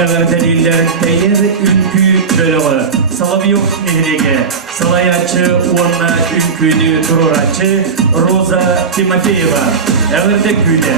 eğer deliller teyir ünkü bölümü. Соловьев нehirege, salayatçı uanna ünküydü tururatçı Roza Timofeyeva. Eğerde küyle.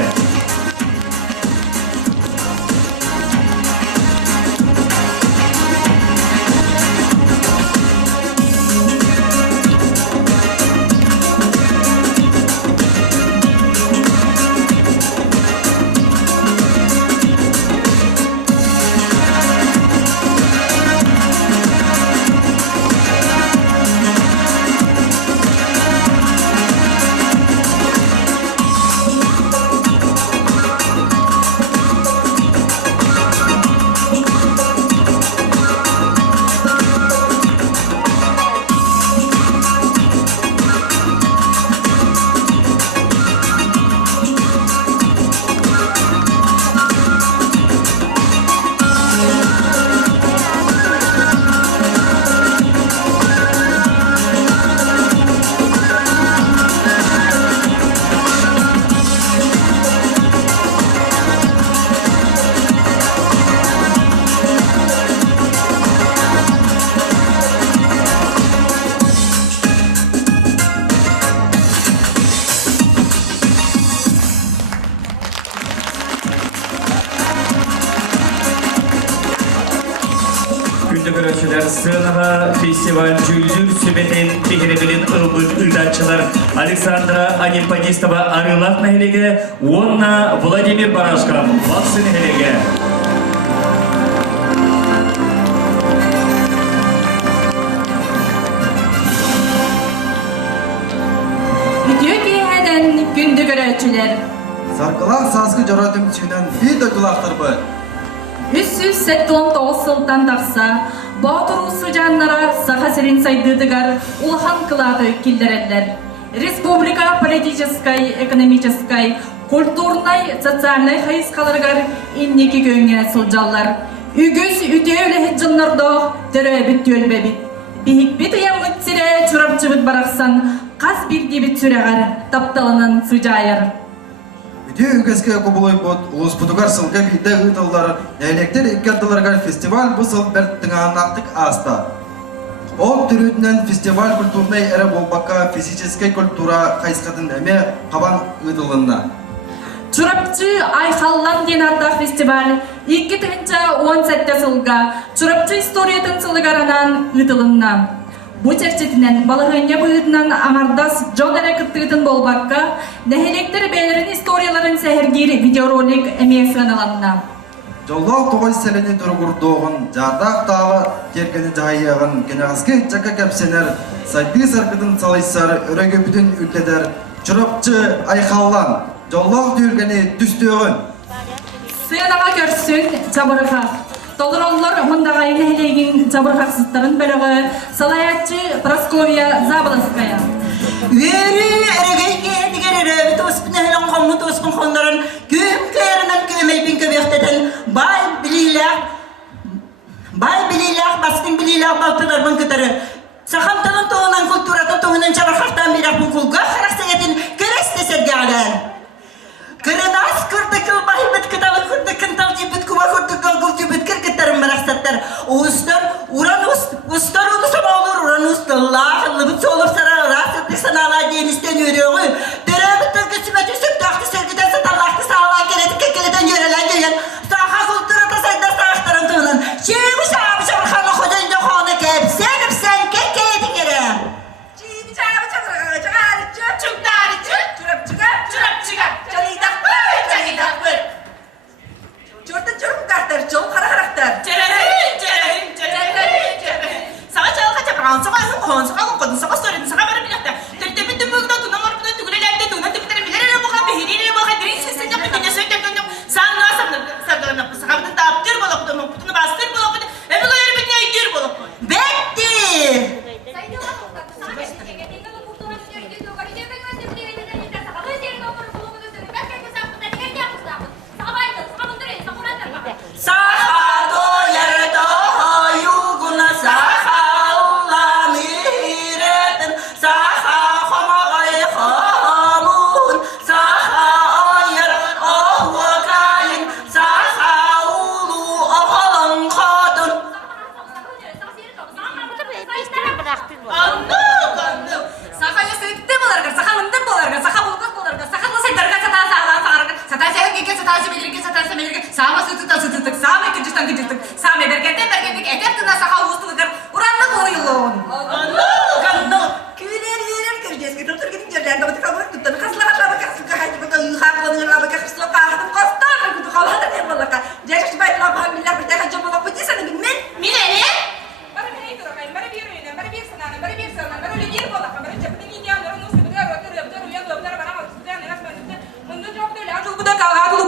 Сценаға фестиваль жүлдür сөбетін тегеребелін ылбыт ұйдатчылар Александра Анипанистова арылақ нәхелеге, онна Владимир Барашков бақсы нәхелеге. Үтіе кейхеден күнді көрәтшілер. Сарқылақ сазғы жоратым чүйнен бейді құлақтыр бұ. 379 сылтан тақса, Батыру сұжанлара саха сірін сайдыдығар улахан қылады келдерелер. Республика политическай, экономическай, культурнай, социальнай хайысқаларғар иннеки көнге сылжалар. Үгіз үтеулі хеджынларды түрі бітті өлбебіт. Бейік біт ұям үтсіре чұрапчыбыт барақсан, қас бір дебіт сүрәғар тапталынан сұжайыр. Үте үгізге көбілой бұд, ұлыс бұдығар сылға бейді ұйтылдар, нәйлектер еккенділерге фестиваль бұл сыл бәрттің аңнақтық аста. Ол түрітінен фестиваль культурнай әрі болбаққа физическай культура қайсқатын әме қабан ұйтылынна. Чурапчы Айхаллан ден аттақ фестиваль 2017 сылға Чурапчы историятын сылығаранан ұйтылынна. Бұл чәрчетінен балығыне бұйытынан аңардас жон әрекеттігітін болбаққа нәхелектер бәлерін историяларын сәхіргер видеоролик әмесін аланына. Жоллау тоғай сәлені тұрғырдоғын, жардақ тағы кергені жайығын, кенағызғы жаққа кәпсенер, сайды сарқыдың салайсары өрігі бүтін үлтедер, Чурапчы Айхаллан, жоллау түйілгені түстеуін. Сыянаға көрсін жабырыға. Толыроллар мұндағайын әлеген жабырқақсыздарын бөлігі салаятчы Прасковья Заболоская. Вері әрігейге дегері рөбіт оспын әлін қомыт оспын қондарын көм кәрінен көмейбін көбектетін бай білейләқ, бастың білейләқ балтыларбын күтірі. Сақамтының тоғынан культуратын тоғынан жабырқақтан берақпын құлға қарақсығетін көресті сәрге алар. Кырынас күрді кылбай біт кыталы күрді кынтал жебіт күба күрді гылгыл жебіт кіркеттәрін барақсаттар. Уыстар, уран ұстар ұны сама olur, уран ұстыллақ, лыбыт солып сара расыттық санала деністен өрөңі. Дөрі біттің күсіме түсіп, тақты сөргіден саталлақты сағала керетіп кекеледен жөрелен жөйен. Сақа құлтырата сайда сағақтарын тұғынан. Шеуі шағабы шабырқаны қойдайында қоны кәп, сән кекеледі керем. Sağa çalka çapran, sağa hın kon, sağa kon, sağa sorin, sağa bara bilakta. Terte bitti bu da tunamar bunu tugulele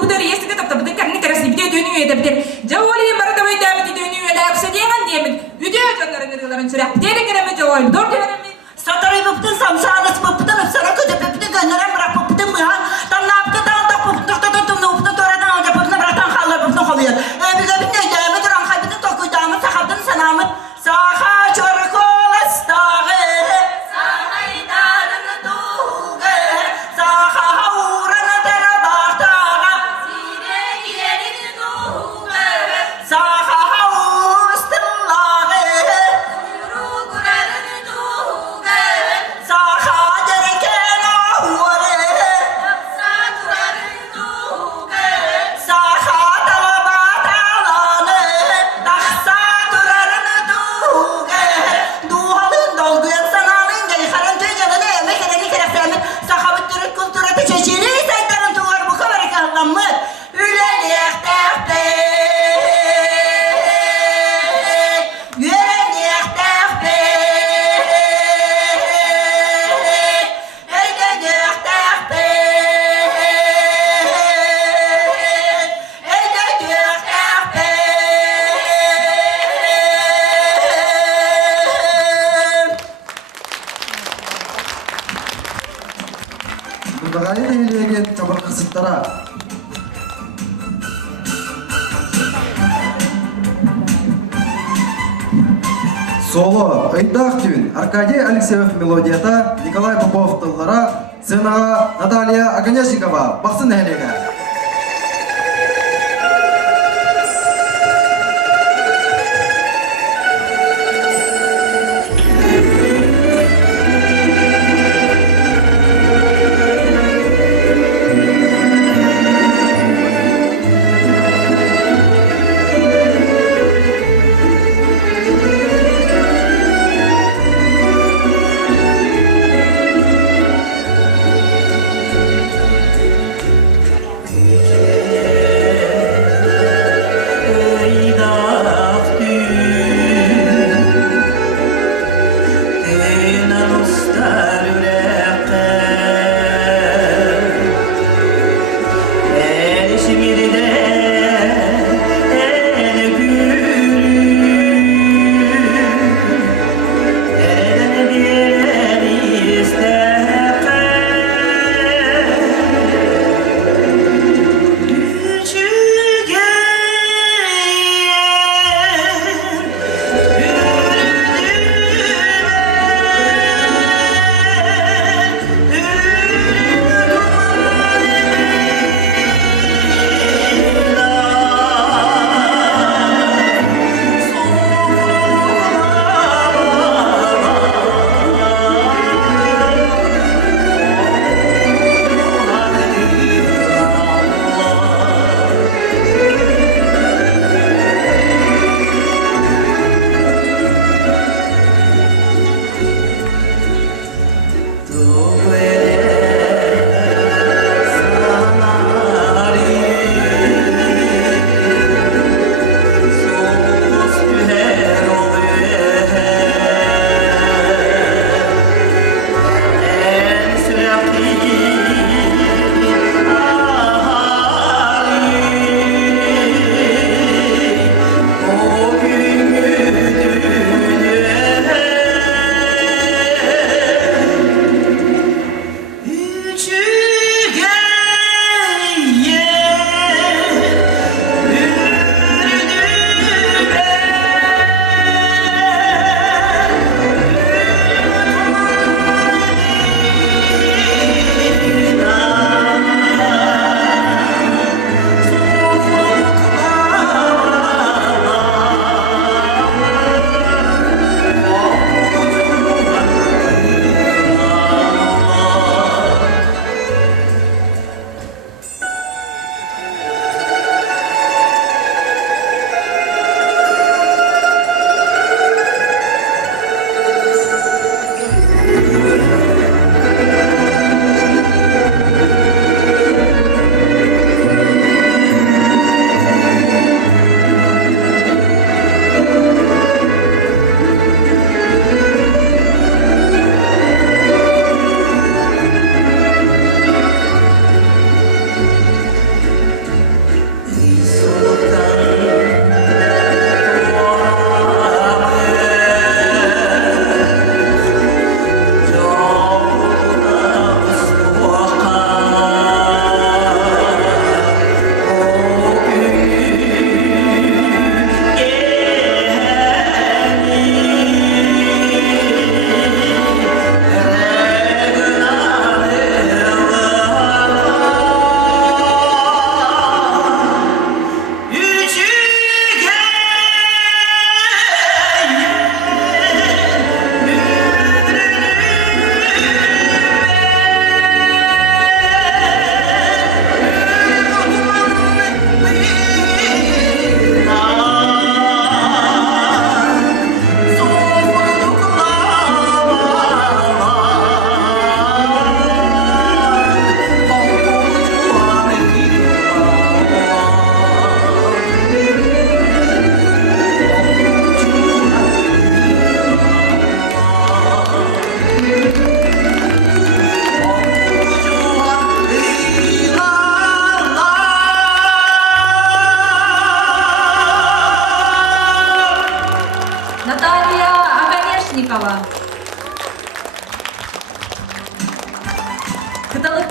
budur yesti tapta budur karni karasi bir dönüyor da bir javoli barada ve da bir dönüyor da aksa diyen diye video canların gırıların süre diye kereme javoli dört kereme Satarı bıptın samşanız bıptın sana kötü bıptın gönderem bırak bıptın mı ha? Tam ne yaptı da bıptın bıptın toradan alca bıptın bıraktan kallar bıptın kalıyor. Bir de bir ne deme duran kaybedin tokuyduğumuz sakabdın sanamı. Saha çoruk olastağı. Saha idarını tuğu. Saha uğrana dere baktağı. Sine giyerini tuğu. Saha uğustullağı. Kuru kurarını tuğu. Saha dereken ahuvare. Yapsa durarını tuğu. Saha talabat alanı. Taksa durarını tuğu. Duhalın dolguyan sanalın gayharan tüycelini emek edeni kereksemin. Saha büttürük kultura teçeşiri saydarın tuğar bu kadar kallanmı. Üleliyek tehpek. Yüreliyek tehpek. Eyleyek tehpek. Eyleyek tehpek. Buradagay eylege çabır kısıtlara. Соло, Айдах Тюн, Аркадий Алексеев мелодията, Николай Попов тыллара, сценаға Наталья Аганяшникова, бақсын әлеге.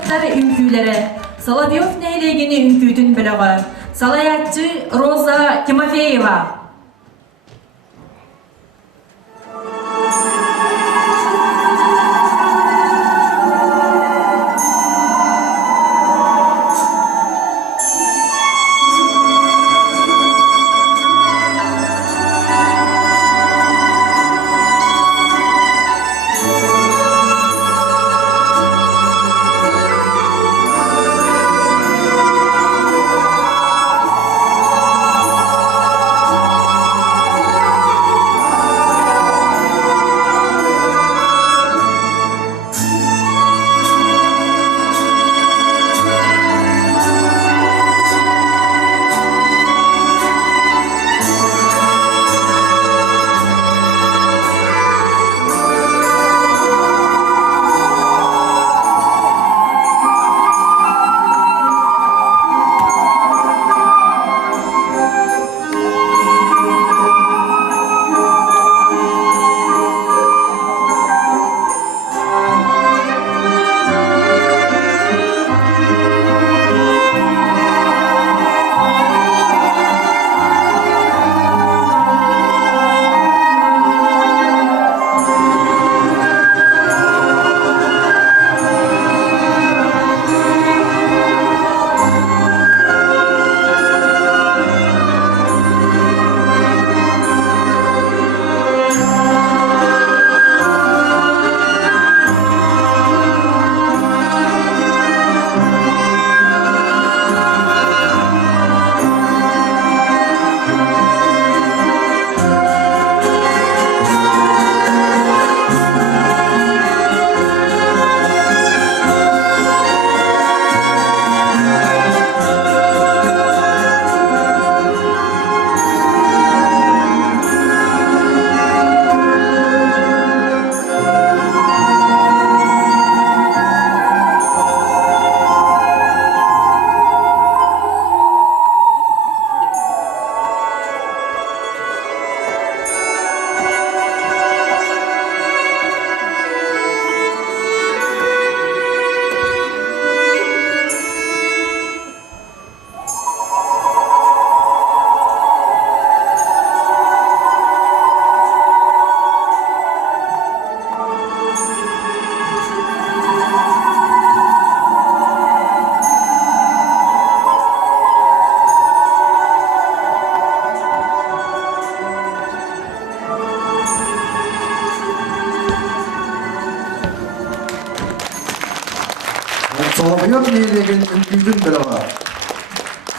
Salayatlar ünkülere, Соловьев neylegini ünkütün bilağı, Salayatçı Roza Timofeyeva. Соловьев нейлеген үnkүлдүн биlağı.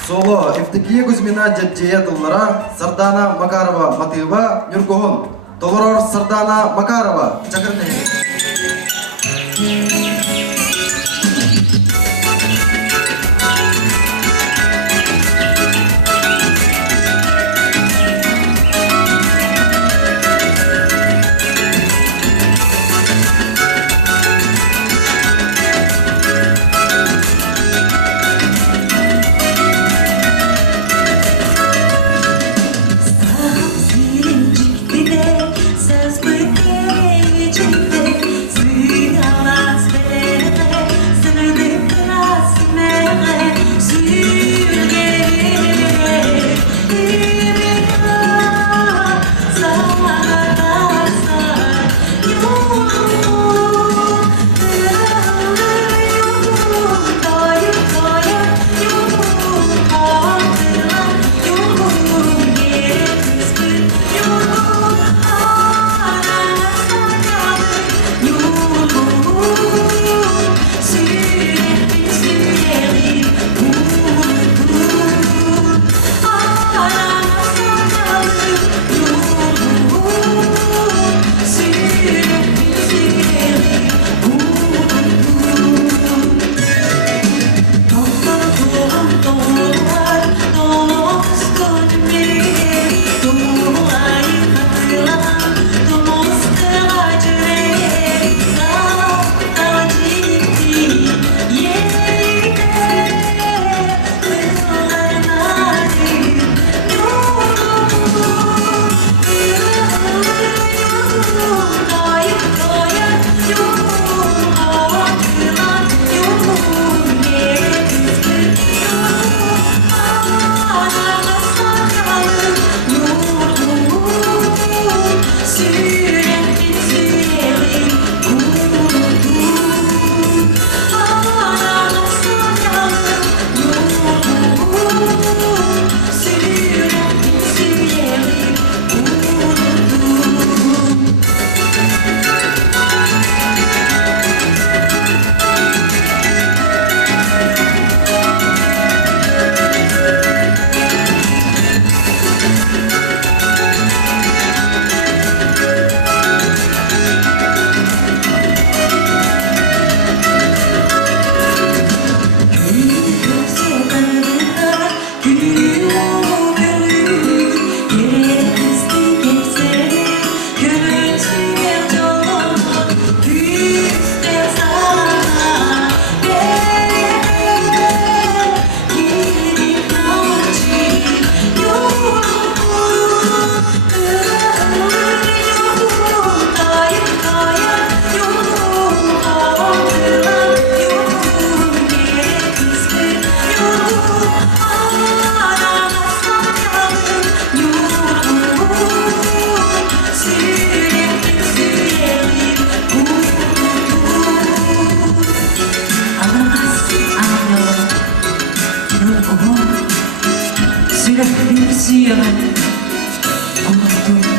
Соло Евдокия Кузьмина Джеджея Дуллара, Сардана Макарова Матыва, Нюргоон, Толорор Сардана Макарова, Чакырны. Sirincikti de söz böceği içinde Sürüp suyana Unuttum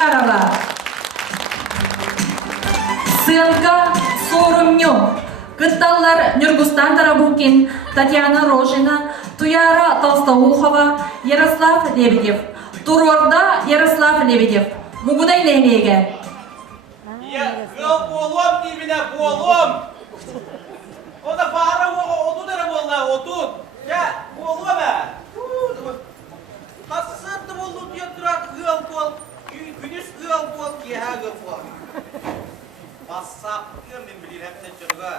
Арала. Сынка Сорумню. Кытталлар Нюргустан Тарабукин, Татьяна Рожина, Туяра Толстоухова, Ярослав Лебедев. Турорда Ярослав Лебедев. Мугудай Лелеге. Я болом не меня болом. Ода бара оту дара болла оту. Я болома. Хасырды болду диye турат гыл бол. Күнүс гыл бол кега гыл бол. Бассап мен билир хепте чырга.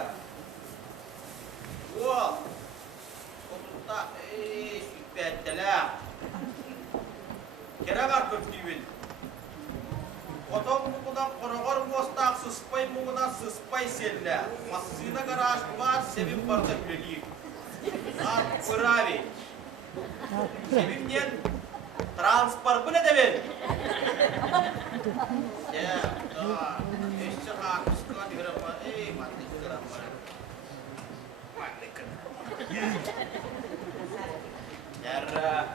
О. Отутта сүппеттеле. Керагар көптүбүн. Отом мугудан корогор бостак сыспай мугудан сыспай селле. Массына гараж бар, себим барда билги. Ар пырави. Себим нет транспорт bu ne demek? Ya, da. Eşçe hakkıs kıvat yürüma. Mantık yürüma. Mantık. Yarra.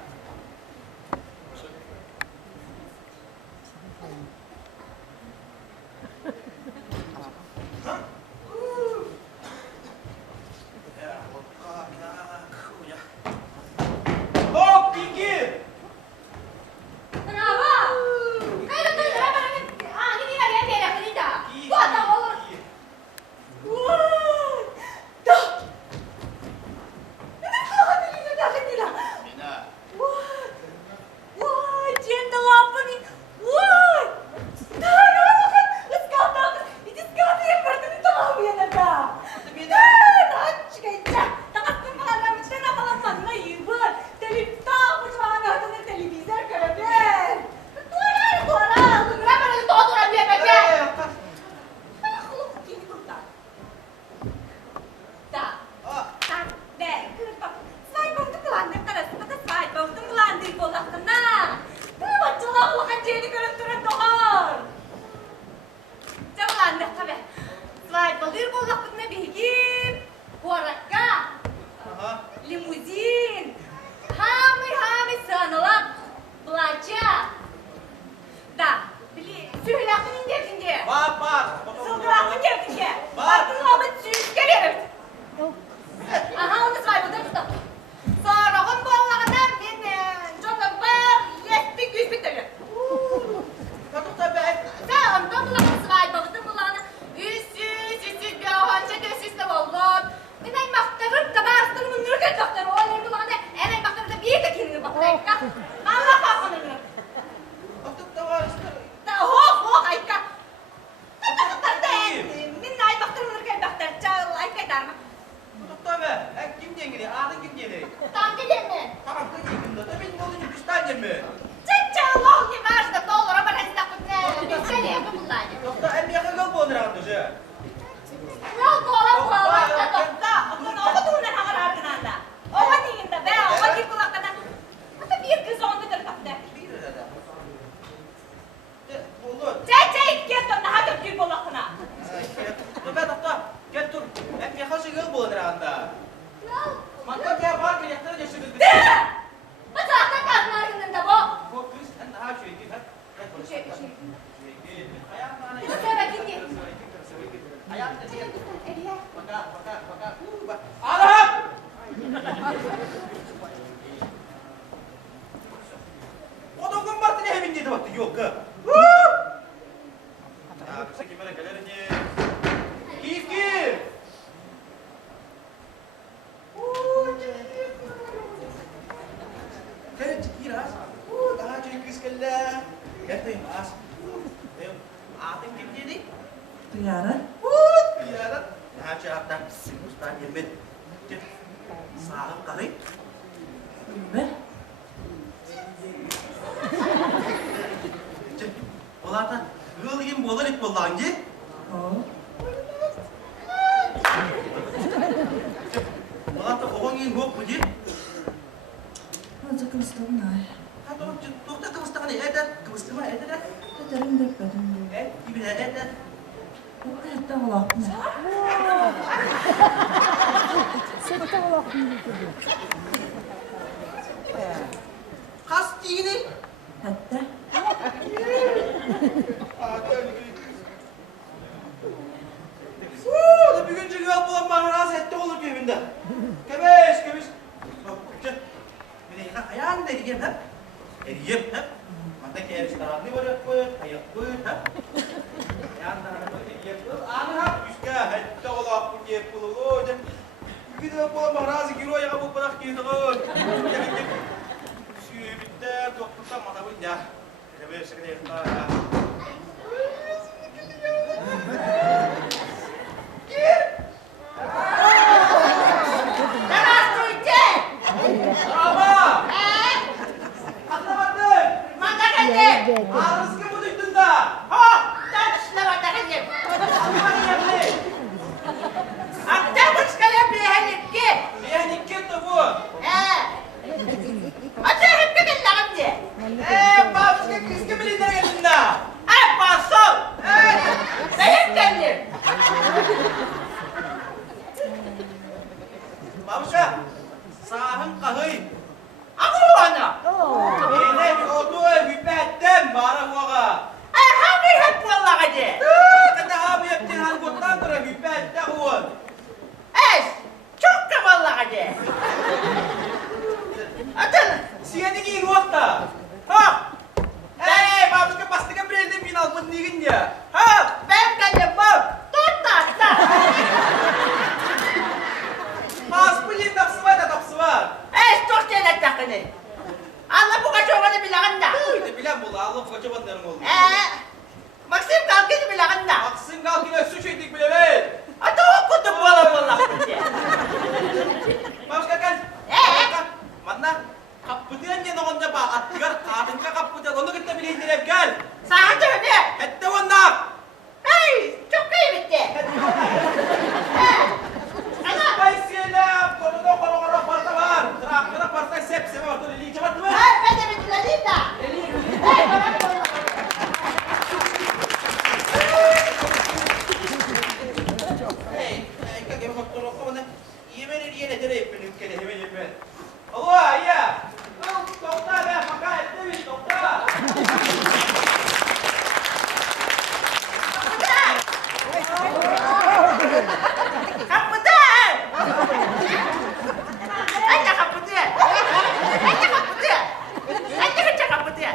Ada. Nah, cerita Ustaz Yemet. Salah kali. Be? Olata, gıl yim bolar it bolangi. Oh. Olata oğun yin hop budi. Azıcık ıslanay. Hatta tukta kıvıstağını edet, kıvıstığına edet. Tutarım dökmedim. Gibi de edet. Hatta olak mı? Kas dini. Hatta. Da bir gün çıkıyor bulan bana rahatsız etti olur ki evinde. Kebeş. Bir de ayağını da eriyem ha. Eriyem ha. Mata ki erişte ağını var yapıyor, ayak koyuyor ha. Ayağını da eriyem. Anı ha, üstte hatta ola bu diye pulu. Bir gün de bulan bana rahatsız giriyor ya bu bırak gidiyor. Suyu bitti, doktorda mata bu ya. Kebeş kene ya. Ama! Anlamadın! Ağrısı ki bu duydun da! Ha! Beğendik gitti bu! Babıska kızgı bilindire geldin da! Babıska! Sahın kahıy! Yine bir odu hüppetten bana buğa! Kata abi yaptın halkottan sonra hüppette uğun! Siya naging wakta! Ha! Babıska pasti ka branding pinalpundigin niya! Ha! Mas pulin tapsı var! Allah bu kaçoğlanı bilakan da. Hindi bilang mula Allah kaçaban na ng Maxim kalkın bilakan da. Aksin kalkin ay sushi itig bilamin! Ato ko to bola kanya. Maus ka kan? Matna! Kaputihan niya nakon niya pa at tigar atin ka kaputihan. Ano kita bilhin nilem kan? Sa ato ni. Hettawan na! Hey, çok iyi bitti. Ay sila! Kono parta var! Tara parta sepse var! Ito lili chabat mo! Ay, pwede bitulalim na. Hey, Hey, kagaya magtulog ko na. Iyemen na dire pinim kene hemen. Allah iya! Dokta be makaet demin dokta! Kaputa! Anya kaputa! Anya kaputa! Anya kaca kaputa!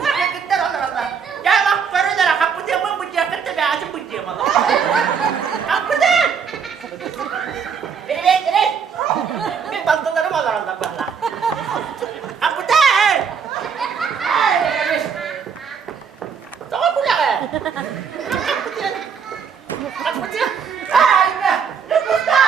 Maka kita Allah. Ya lah, baru dah kaputa mau buja kita dah aja buja malah. Kaputa! Beri. Bin bantu dah malah orang tambah lah. Kaputa! Tunggu pula kan? Kaputa! Ay, na! Kaputa!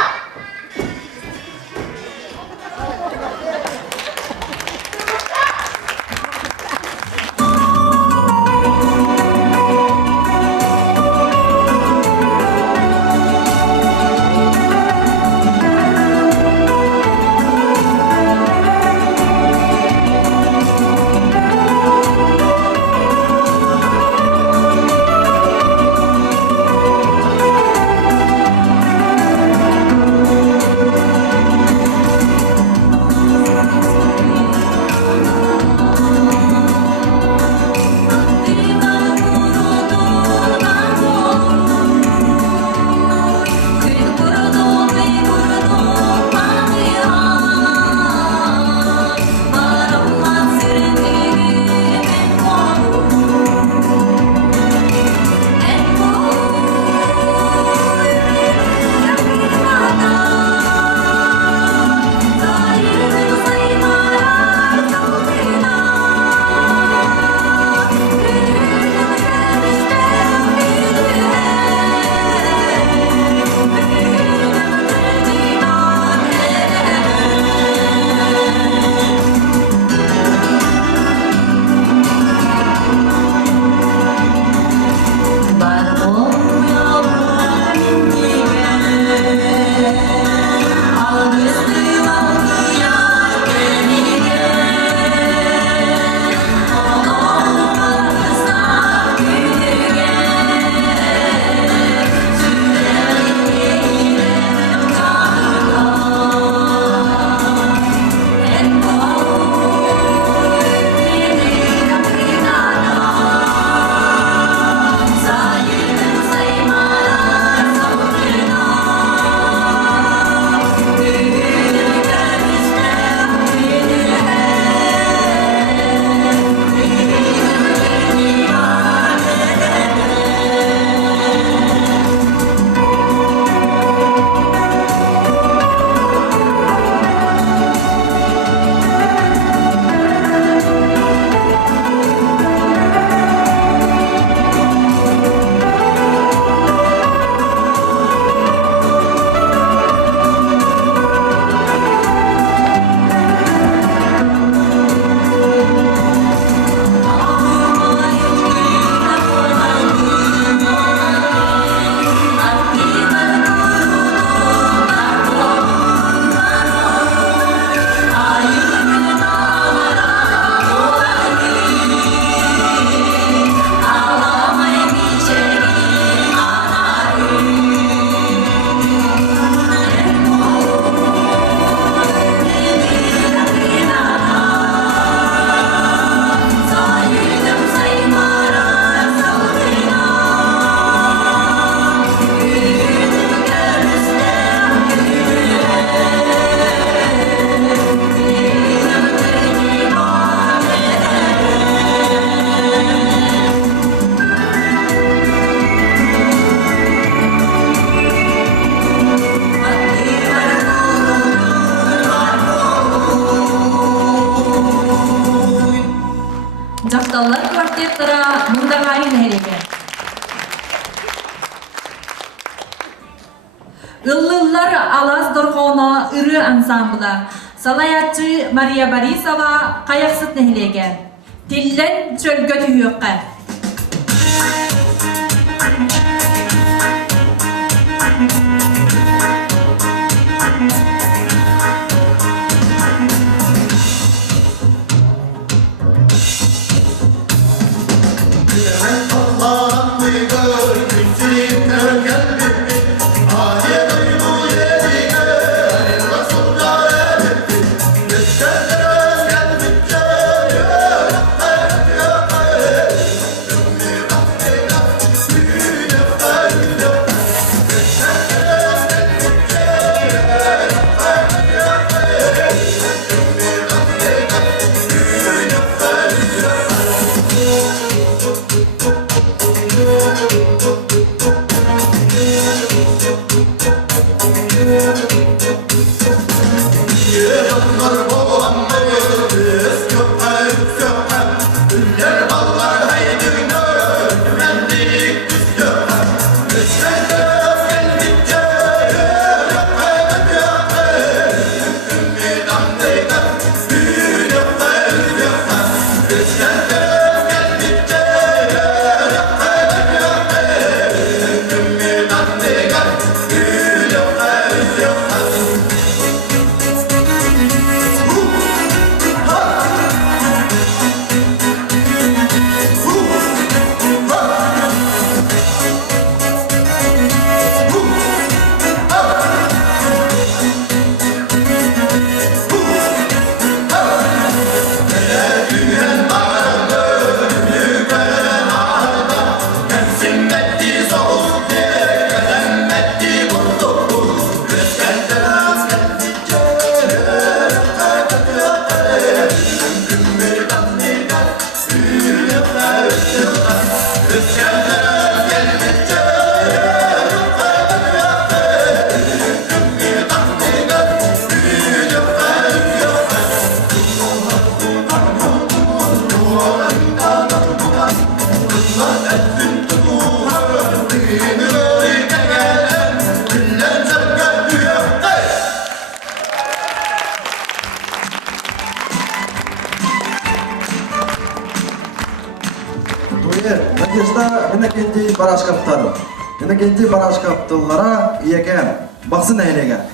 Alexandra Mundagay'ın helege. Иллыллар Алаз Дорхоно ыры ансамбла. Салаятчы Мария Борисова каяқсыт нехлеге. Тиллен чөлгө түйөккө. Надежда Иннокентий Барашковтары. Иннокентий Барашковтыллара иекен, бақсын әйлеген.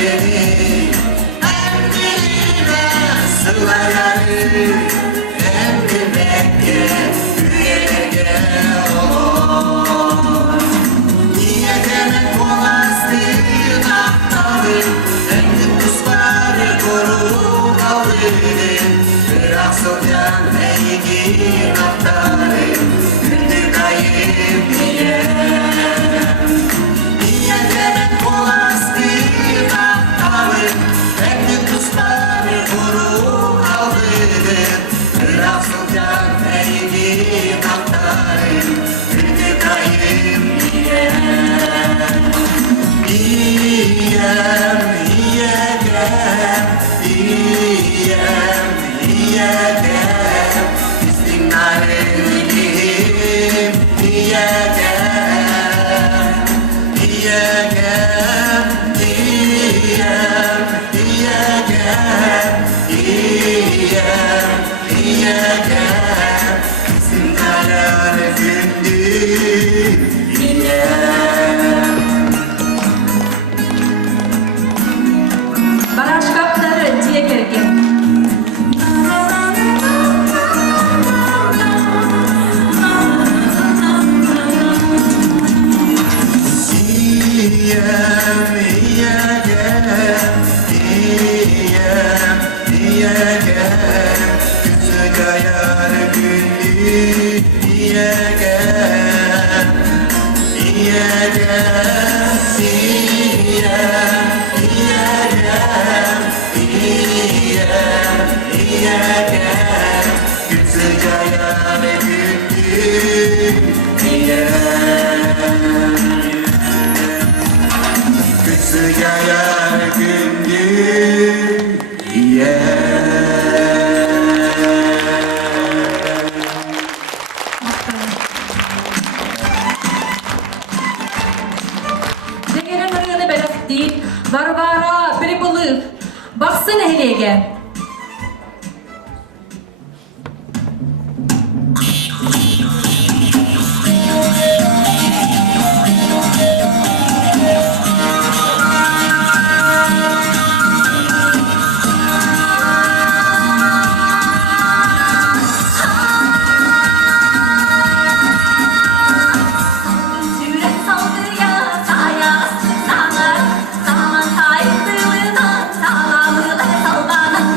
beni hem diline sılayarı hem dilekke üyege olur. Niye demek olasın aptalı hem de kusları koru kalır. Bırak soğuyan eğgi kaptarı gündü kayıp diye. Niye demek olasın aptalı hem de kusları koru kalır. Bırak soğuyan eğgi kaptarı gündü kayıp diye. İyiyem, iyiyem, iyiyem, iyiyem, istinarım iyiyim, iyiyem, iyiyem, iyiyem, iyiyem, iyiyem, iyiyem, istinarım gündüz, iyiyem. Barashkapları diye kerken. İyiyem, iyiyem, iyiyem, iyiyem, güzel ayar gündü, iyiyem, iyiyem, iyiyem, iyiyem, iyiyem, iyiyem, güzel ayar gündü, iyiyem. Sıcayar gündü Değeren arığını belirttiğin değil, Varvara Pribılık. Baksana helege. Saman kayıtlığına salamı salbana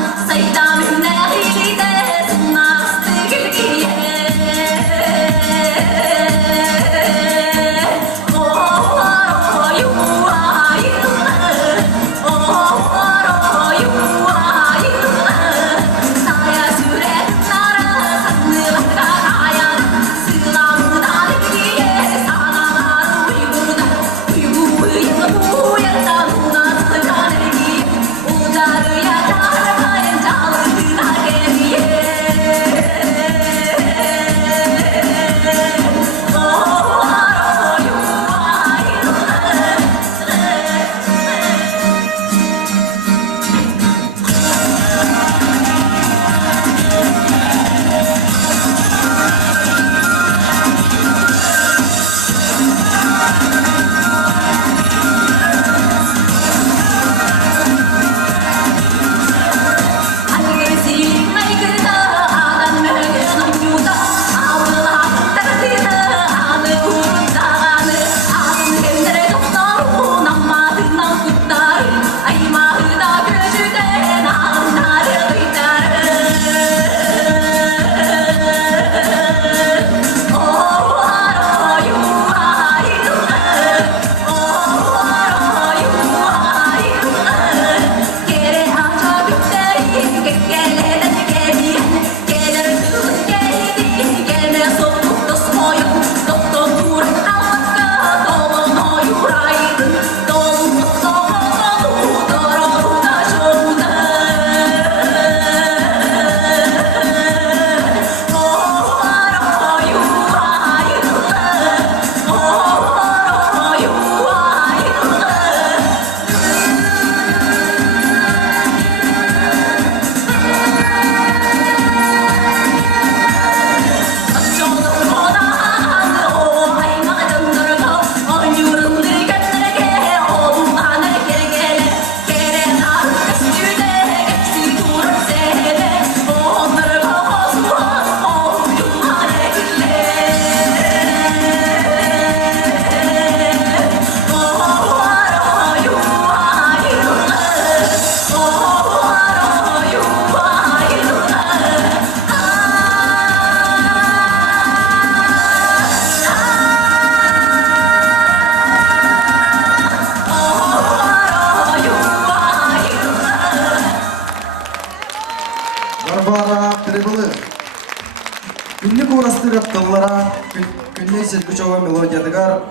Сергучева мелодиядыгар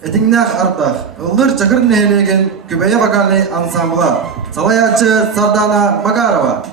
Этиңнах ардах, ыллыр чакыр нехелеген күбeye вокальный ансамбла Салаячы Сардана Магарова.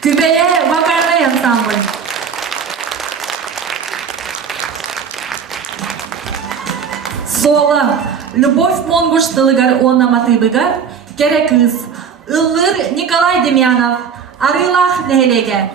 Kübeye Vokal Ensemble. Соло Любовь Монгуштылыгар онаматыбыгар керекыз. Ыллыр Николай Демьянов, арылах нехелеге.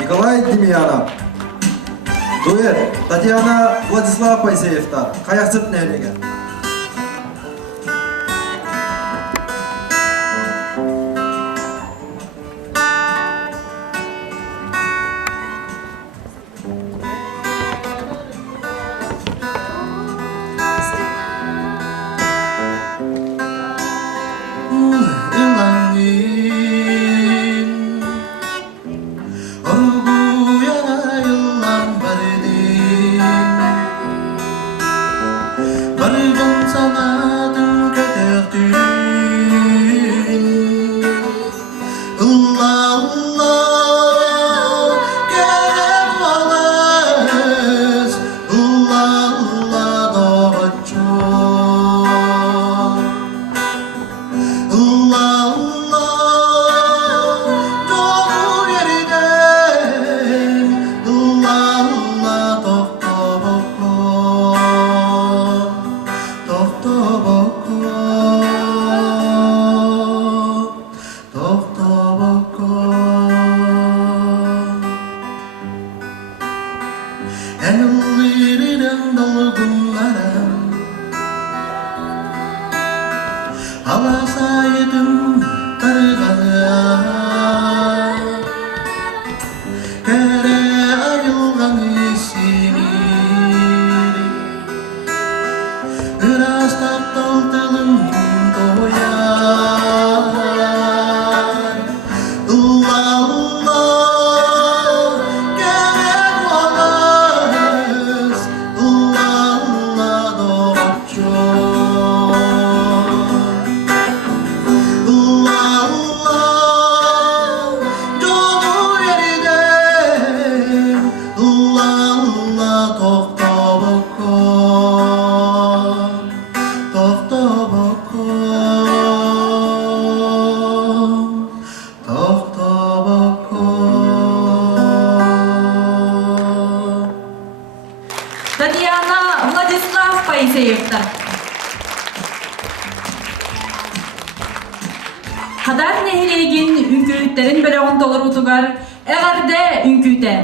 Николай Демьянов. Дуэт Татьяна Владислав Пайсеевтар. Каяқсып нәлеге. toxtabakon, toxtabakon, toxtabakon. Татьяна Владислав Паисеевтар. Haдар Nehirегин үңкүйттерин бөлөгөн толорутугар эгерде үңкүйтен.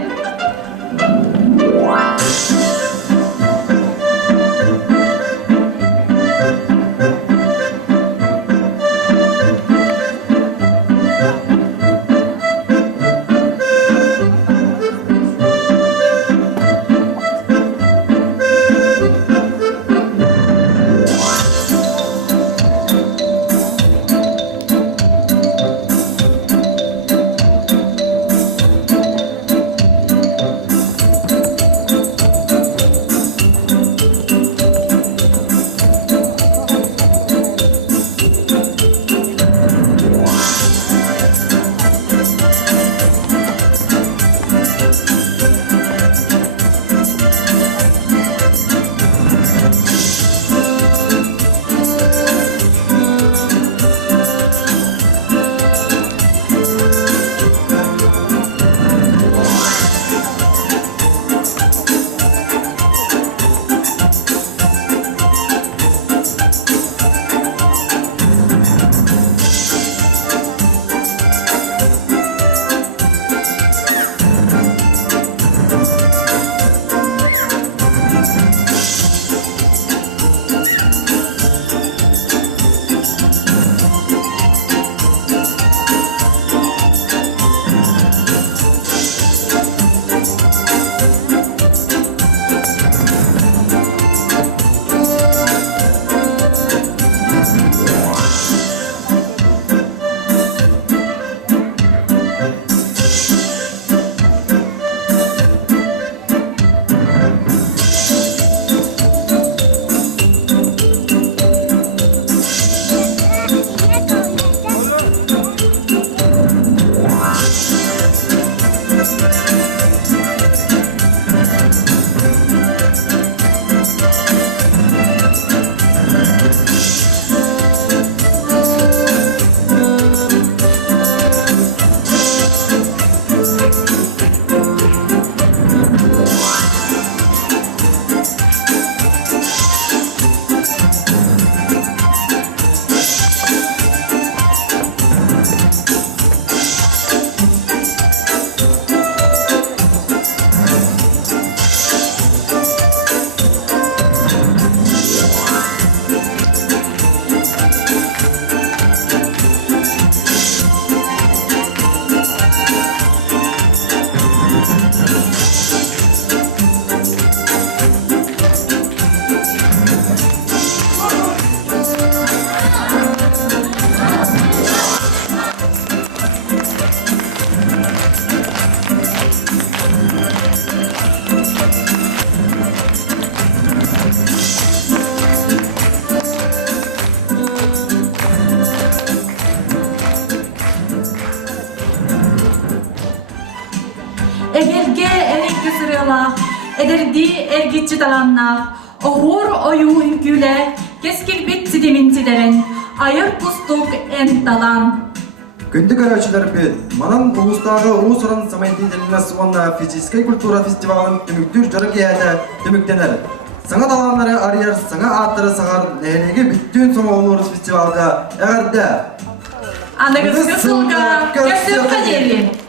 Эбелге элекке сырыла, эдерди эргитчи таланна, огур ою үңкүле, кескилбит сидиминтидерин, айыр пустук эн талан. Күнді көрәчілер бел, манан ұлыстағы ұлысырын самайдейділіне суанна физическай культура фестивалын түміктүр жары кейәді түміктенер. Саңа таланлары арияр, саңа аттыры сағар нәйнеге бүттін соңа олырыз фестивалға әғірді. Анығыз кысылға, көсіп қадерлі.